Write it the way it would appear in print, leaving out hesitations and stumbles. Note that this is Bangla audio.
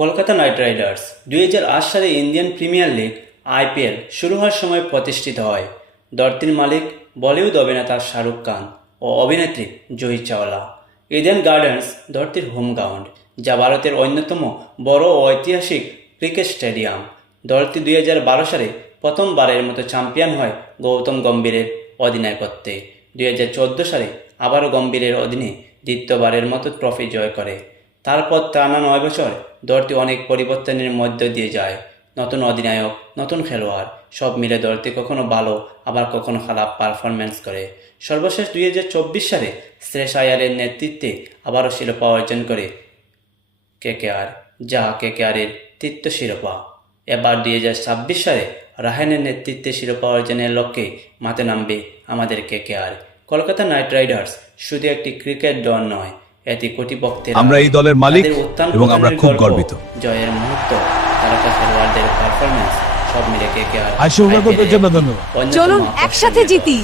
কলকাতা নাইট রাইডার্স 2008 সালে ইন্ডিয়ান প্রিমিয়ার লিগ আইপিএল শুরু হওয়ার সময় প্রতিষ্ঠিত হয়। দলটির মালিক বলিউড অভিনেতা শাহরুখ খান ও অভিনেত্রী জুহি চাওলা। ইডেন গার্ডেন্স দলটির হোম গ্রাউন্ড, যা ভারতের অন্যতম বড় ও ঐতিহাসিক ক্রিকেট স্টেডিয়াম। দলটি 2012 সালে প্রথমবারের মতো চ্যাম্পিয়ন হয় গৌতম গম্ভীরের অধিনায়কত্বে। 2014 সালে আবারও গম্ভীরের অধীনে দ্বিতীয়বারের মতো ট্রফি জয় করে। তারপর টানা 9 বছর দলটি অনেক পরিবর্তনের মধ্য দিয়ে যায়। নতুন অধিনায়ক, নতুন খেলোয়াড়, সব মিলে দলটি কখনো ভালো আবার কখনো খারাপ পারফরম্যান্স করে। সর্বশেষ 2024 সালে শ্রেয়স আয়ারের নেতৃত্বে আবারও শিরোপা অর্জন করে কেকেআর, যা কেকেআরের তৃতীয় শিরোপা। এবার 2026 সালে রাহানের নেতৃত্বে শিরোপা অর্জনের লক্ষ্যে মাঠে নামবে আমাদের কেকেআর। কলকাতা নাইট রাইডার্স শুধু একটি ক্রিকেট দল নয়, এটি কোটি ভক্তের আমরা এই দলের মালিক এবং আমরা খুব গর্বিত। জয়ের মুহূর্ত, তারকা খেলোয়াড়দের পারফরম্যান্স, সব মিলে কেকেআর ধন্যবাদ। চলুন একসাথে জিতি।